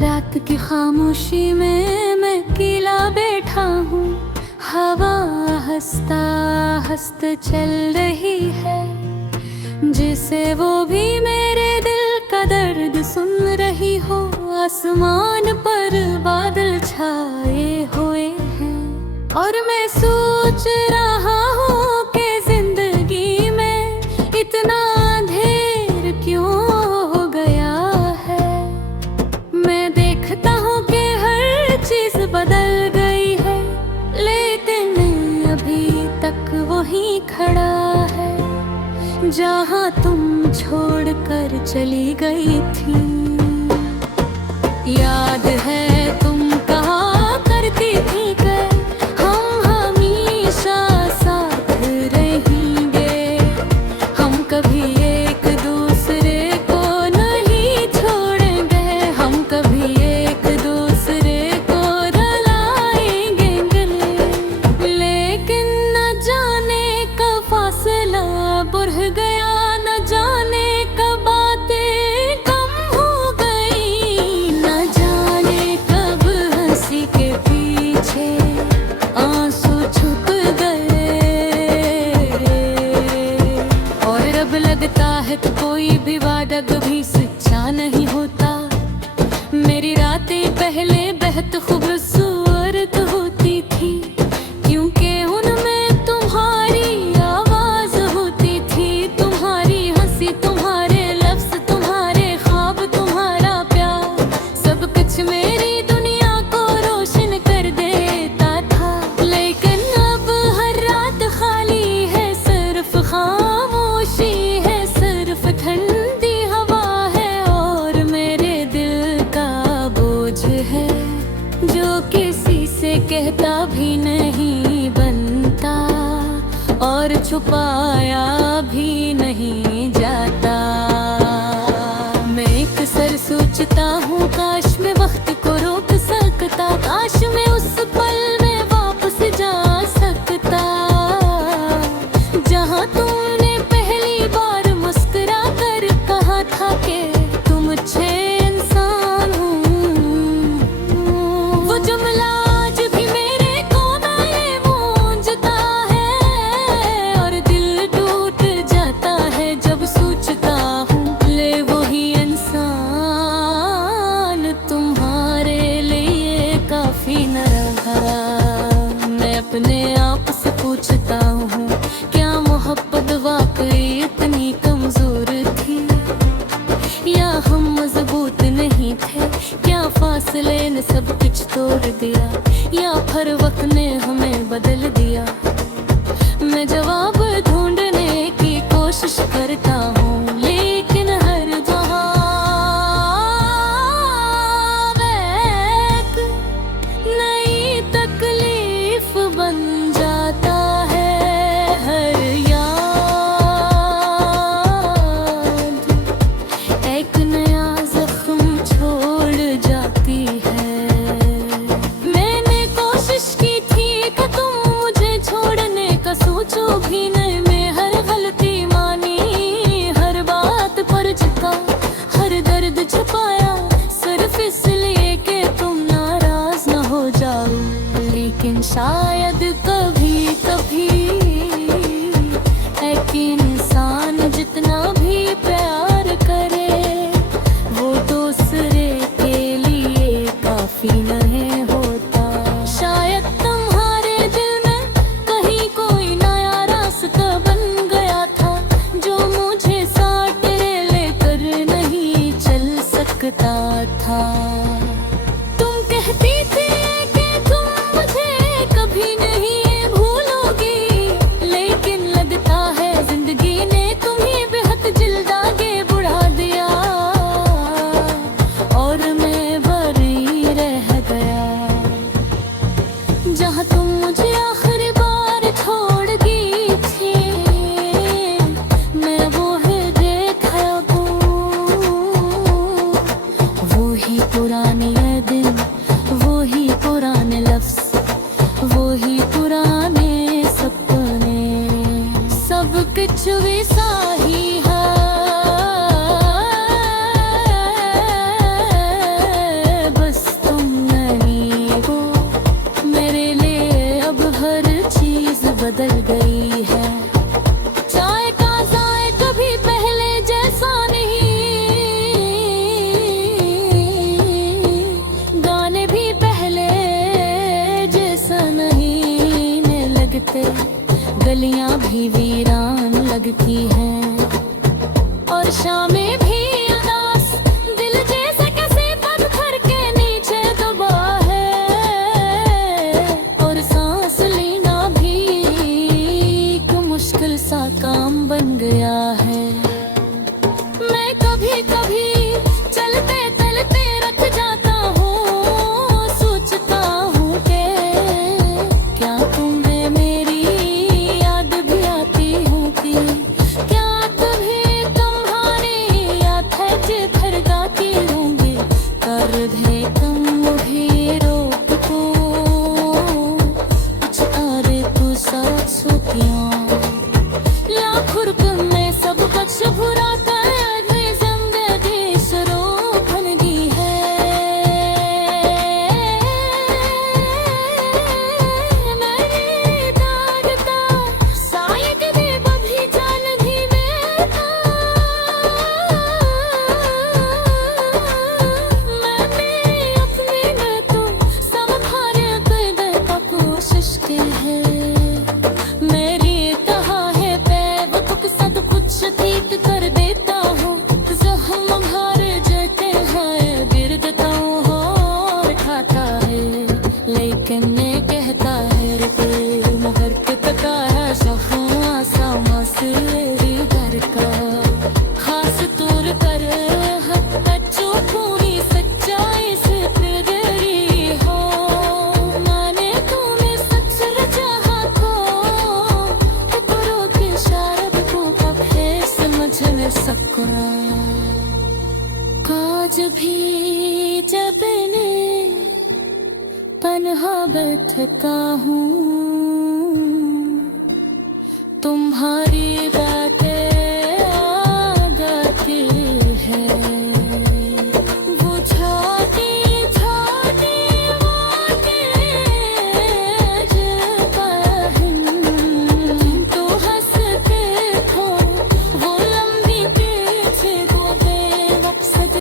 रात की खामोशी में मैं अकेला बैठा हूँ। हवा हंसता हंसता चल रही है, जिसे वो भी मेरे दिल का दर्द सुन रही हो। आसमान पर बादल छाए हुए हैं और मैं सोच रहा हूँ कि जिंदगी में इतना अंधेर क्यों हो गया है। मैं देखता हूँ कि हर चीज बदल गई है, लेकिन अभी तक वही खड़ा है जहाँ तुम छोड़कर चली गई थी। याद है तुम कहा करती थी कि हम हमेशा साथ रहेंगे, हम कभी एक दूसरे को नहीं छोड़ेंगे, हम कभी एक दूसरे को रुलाएंगे गले। लेकिन न जाने कब फासला बढ़ गया, न जाने कब बातें कम हो गई, न जाने कब हंसी के पीछे आंसू छुप गए। और अब लगता है कि कोई भी वादा कभी सच्चा नहीं होता। मेरी रातें पहले बेहद खूबसूरत होती थी, क्योंकि उनमें तुम्हारी आवाज होती थी, तुम्हारी हंसी, तुम्हारे लफ्ज, तुम्हारे ख्वाब, तुम्हारा प्यार, सब कुछ मेरी दुनिया को रोशन कर देता था। लेकिन अब हर रात खाली है, सिर्फ खामोशी है, सिर्फ ठंडी हवा है और मेरे दिल का बोझ है जो किसी से कहता भी नहीं बनता और छुपाया भी नहीं जाता। मैं अक्सर सोचता हूँ काश मैं वक्त को रोक सकता, काश मैं उस पल में वापस जा सकता जहाँ तुमने पहली बार मुस्कुरा कर कहा था कि तुम अच्छे इंसान हो। वो जुमला आज भी मेरे कोने गूंजता है और दिल टूट जाता है जब सोचता हूँ ले वही इंसान तुम्हारे लिए काफी न रहा। मैं अपने आप से पूछता हूँ क्या मोहब्बत वाकई इतनी कमजोर थी, या हम मजबूत नहीं थे, क्या फासले ने सब कुछ तोड़ दिया, या फिर वक्त ने हमें बदल दिया। मैं जवाब ढूंढने की कोशिश करता हूँ, लेकिन हर जहाँ एक नई तकलीफ बन जाता है। हर याद एक नया जख्म छोड़ जाती है। मैंने कोशिश की थी कि तुम मुझे छोड़ने का सोचो भी नहीं, मैं हर गलती मानी, हर बात पर झुका, हर दर्द छुपाया, सिर्फ इसलिए कि तुम नाराज न हो जाओ। लेकिन शायद कभी कभी एक इंसान जितना भी प्यार करे वो दूसरे के लिए काफी नहीं होता। शायद तुम्हारे दिल में कहीं कोई नया रास्ता बन गया था जो मुझे साथ लेकर नहीं चल सकता था। तुम कहती थी कि तुम मुझे कभी नहीं भूलोगी, लेकिन लगता है जिंदगी ने तुम्हें बेहद जिल्द आगे बढ़ा दिया और मैं बरी रह गया। जहाँ तुम मुझे आखिरी बार छोड़ गई थी, मैं वो ही देखा हूँ, वो ही पुराना आज भी जब मैं तन्हा बैठता हूँ तुम्हारे